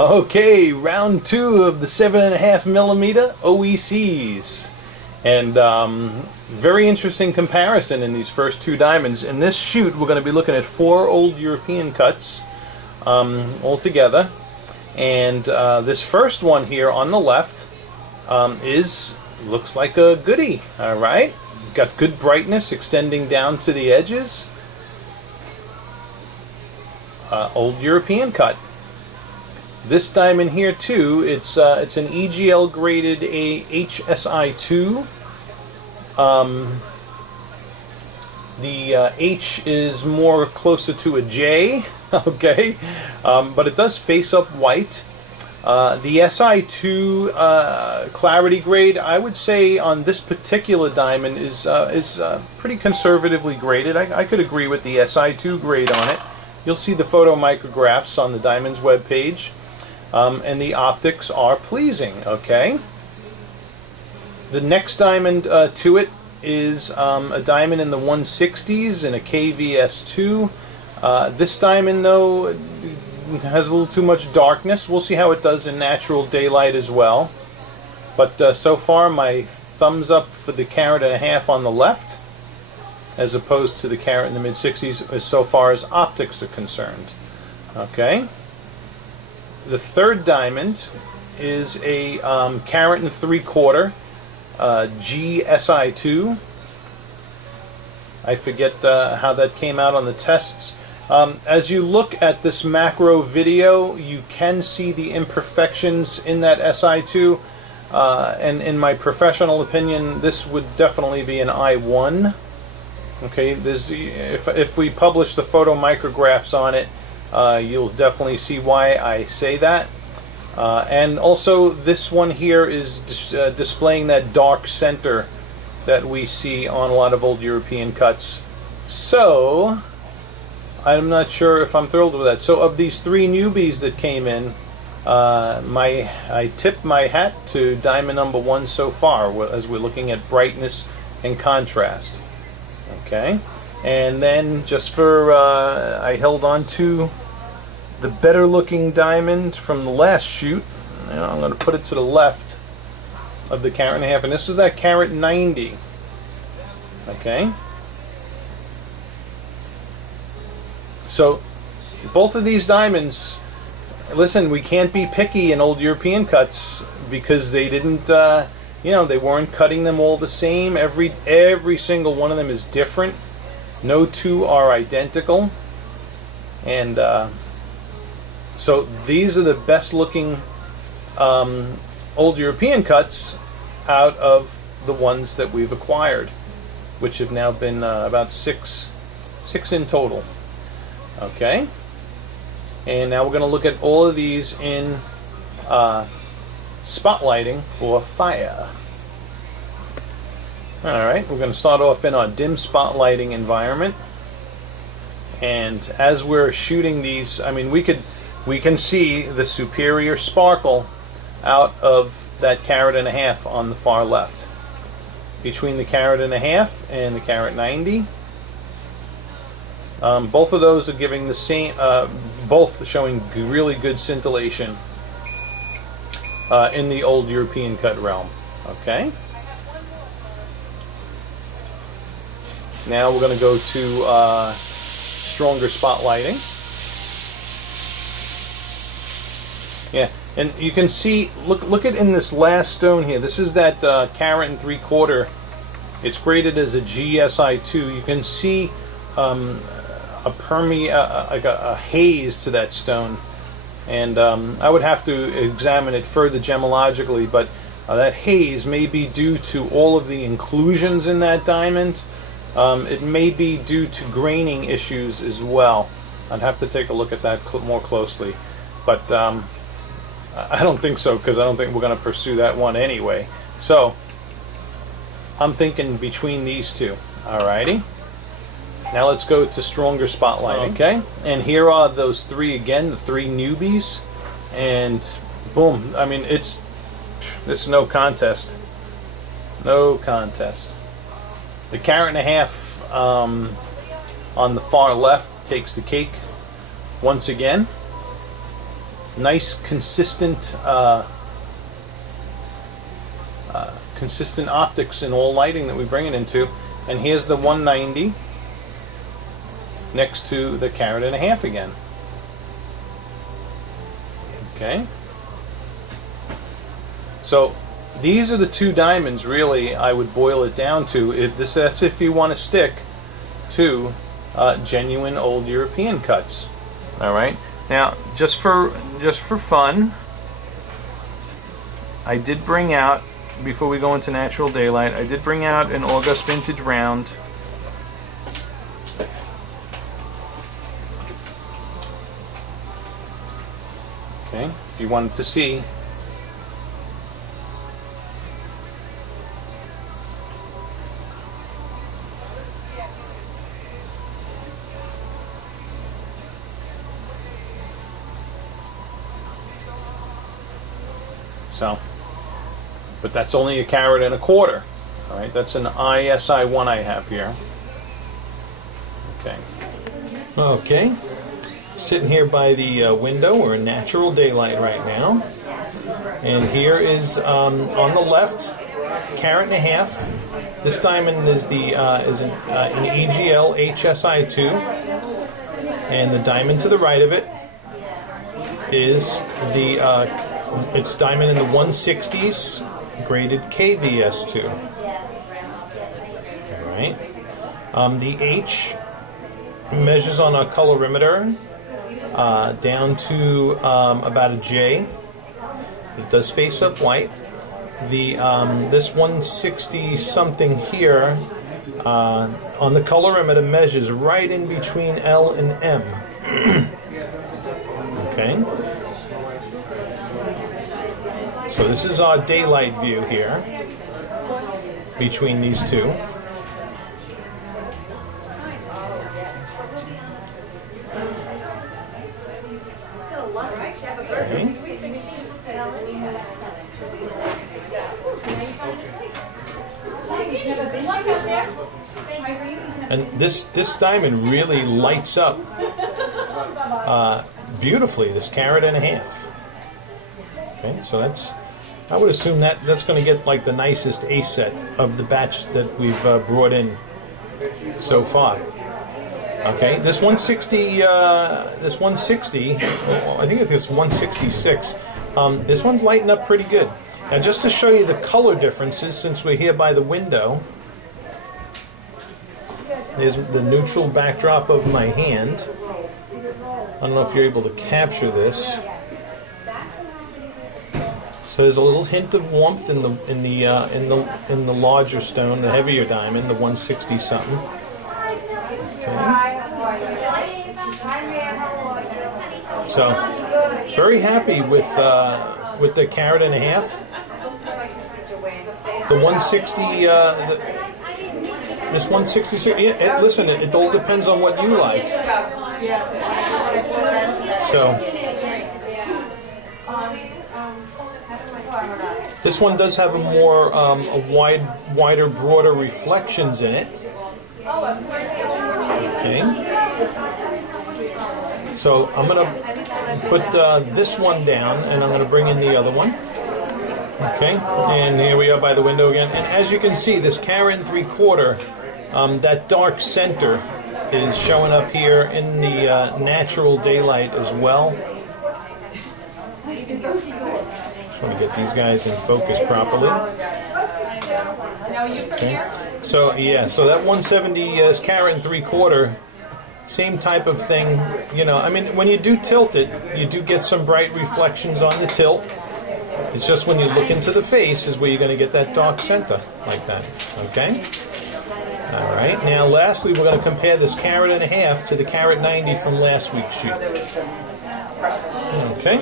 Okay, round two of the 7.5mm OECs. And very interesting comparison in these first two diamonds. In this shoot, we're going to be looking at 4 old European cuts all together. And this first one here on the left looks like a goodie. All right, got good brightness extending down to the edges. Old European cut. This diamond here too, it's an EGL graded HSI2. The H is more closer to a J, okay, but it does face up white. The SI2 clarity grade, I would say on this particular diamond is pretty conservatively graded. I could agree with the SI2 grade on it. You'll see the photo micrographs on the diamond's web page. And the optics are pleasing, okay? The next diamond to it is a diamond in the 160s in a KVS2. This diamond, though, has a little too much darkness. We'll see how it does in natural daylight as well. But so far, my thumbs up for the 1.5 carat on the left, as opposed to the carat in the mid-60s, as so far as optics are concerned. Okay? The third diamond is a 1.75 carat GSI2. I forget how that came out on the tests. As you look at this macro video, you can see the imperfections in that SI2. And in my professional opinion, this would definitely be an I1. Okay, if we publish the photo micrographs on it, you'll definitely see why I say that. And also this one here is displaying that dark center that we see on a lot of old European cuts. So I'm not sure if I'm thrilled with that. So of these 3 newbies that came in, I tip my hat to diamond number 1 so far, as we're looking at brightness and contrast. Okay, and then just for I held on to the better looking diamond from the last shoot. And I'm going to put it to the left of the 1.5 carat, and this is that 1.90 carat. Okay, so both of these diamonds, listen, we can't be picky in old European cuts because they didn't you know, they weren't cutting them all the same. Every single one of them is different. No two are identical. And so these are the best looking old European cuts out of the ones that we've acquired, which have now been about six in total. Okay. And now we're going to look at all of these in spotlighting for fire. Alright, we're going to start off in our dim spotlighting environment. And as we're shooting these, I mean, we can see the superior sparkle out of that 1.5 carat on the far left. Between the 1.5 carat and the 1.90 carat, both of those are giving the same, both showing really good scintillation in the old European cut realm. Okay. Now we're going to go to stronger spotlighting. Yeah, and you can see, look at in this last stone here. This is that 1.75 carat. It's graded as a GSI2. You can see like a haze to that stone. And I would have to examine it further gemologically, but that haze may be due to all of the inclusions in that diamond. It may be due to graining issues as well. I'd have to take a look at that more closely. But I don't think so, because I don't think we're going to pursue that one anyway. So I'm thinking between these two. Alrighty. Now let's go to stronger spotlighting. Okay, and here are those 3 again, the 3 newbies, and boom! I mean, it's no contest. No contest. The 1.5 carat on the far left takes the cake once again. nice consistent consistent optics in all lighting that we bring it into. And here's the 190 next to the carat and a half again. Okay. So these are the two diamonds, really, I would boil it down to. That's if you want to stick to genuine old European cuts. All right. Now, just for fun, I did bring out, before we go into natural daylight, I did bring out an August vintage round. Okay, if you wanted to see. So, but that's only a carat and a quarter. All right, that's an ISI 1 I have here. Okay. Okay. Sitting here by the window. We're in natural daylight right now. And here is on the left, carat and a half. This diamond is the an EGL HSI 2, and the diamond to the right of it is the it's diamond in the 160s, graded KVS 2. All right. The H measures on a colorimeter down to about a J. It does face up white. The this 160 something here on the colorimeter measures right in between L and M. Okay. So this is our daylight view here between these two. Okay. And this diamond really lights up beautifully, this carat and a half. Okay, so I would assume that's going to get like the nicest A set of the batch that we've brought in so far. Okay, this 160, I think it's 166. This one's lighting up pretty good. Now, just to show you the color differences, since we're here by the window, there's the neutral backdrop of my hand. I don't know if you're able to capture this. So there's a little hint of warmth in the larger stone, the heavier diamond, the 160 something. Okay. So very happy with the carat and a half. The 160, this 166. Yeah, listen, it all depends on what you like. So. This one does have a more wider, broader reflections in it. Okay. So I'm going to put this one down, and I'm going to bring in the other one. Okay. And here we are by the window again. And as you can see, this carat and 3/4, that dark center is showing up here in the natural daylight as well. Just want to get these guys in focus properly. Okay. So yeah, so that 170 is carat and 3/4, same type of thing. You know, I mean, when you do tilt it, you do get some bright reflections on the tilt. It's just when you look into the face is where you're going to get that dark center like that. Okay. All right. Now, lastly, we're going to compare this carat and a half to the carat 90 from last week's shoot. Okay.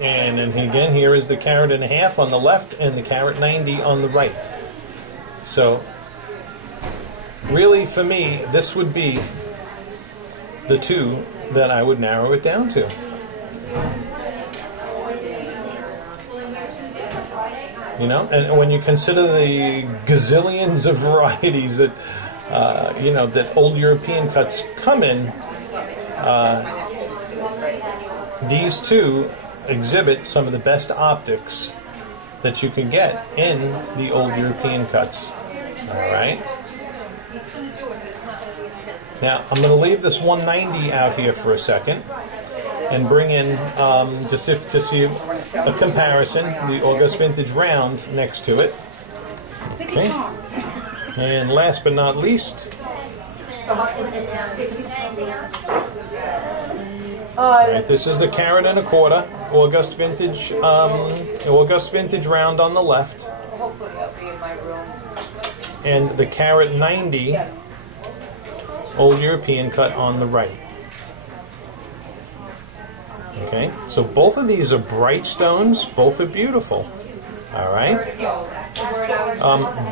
And then again, here is the carat and a half on the left and the carat 90 on the right. So, really, for me, this would be the two that I would narrow it down to. You know, and when you consider the gazillions of varieties that you know, that old European cuts come in, these two exhibit some of the best optics that you can get in the old European cuts. All right. Now I'm going to leave this 190 out here for a second and bring in just to see a comparison, the August Vintage Round next to it. Okay. And last but not least, right, this is a carat and a quarter August Vintage Round on the left, and the carat 90 Old European cut on the right. Okay, so both of these are bright stones, both are beautiful. All right.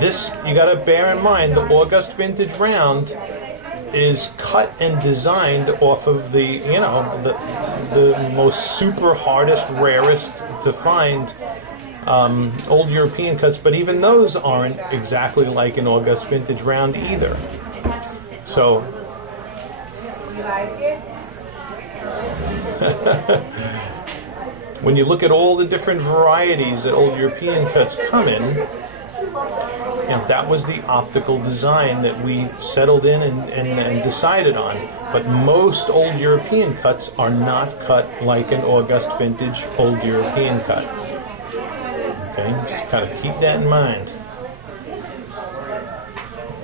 This, you got to bear in mind, the August Vintage Round is cut and designed off of the, you know, the most super hardest, rarest to find old European cuts, but even those aren't exactly like an August Vintage Round either. So when you look at all the different varieties that old European cuts come in, you know, that was the optical design that we settled in and decided on. But most old European cuts are not cut like an August Vintage Old European cut. Okay, just kind of keep that in mind.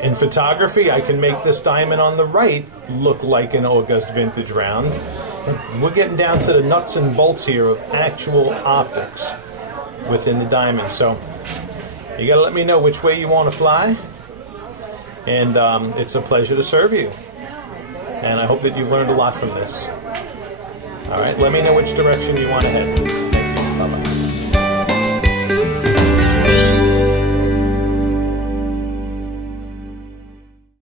In photography, I can make this diamond on the right look like an August Vintage Round. We're getting down to the nuts and bolts here of actual optics within the diamond. So you got to let me know which way you want to fly. And it's a pleasure to serve you. And I hope that you've learned a lot from this. All right, let me know which direction you want to head. Thank you. Bye-bye.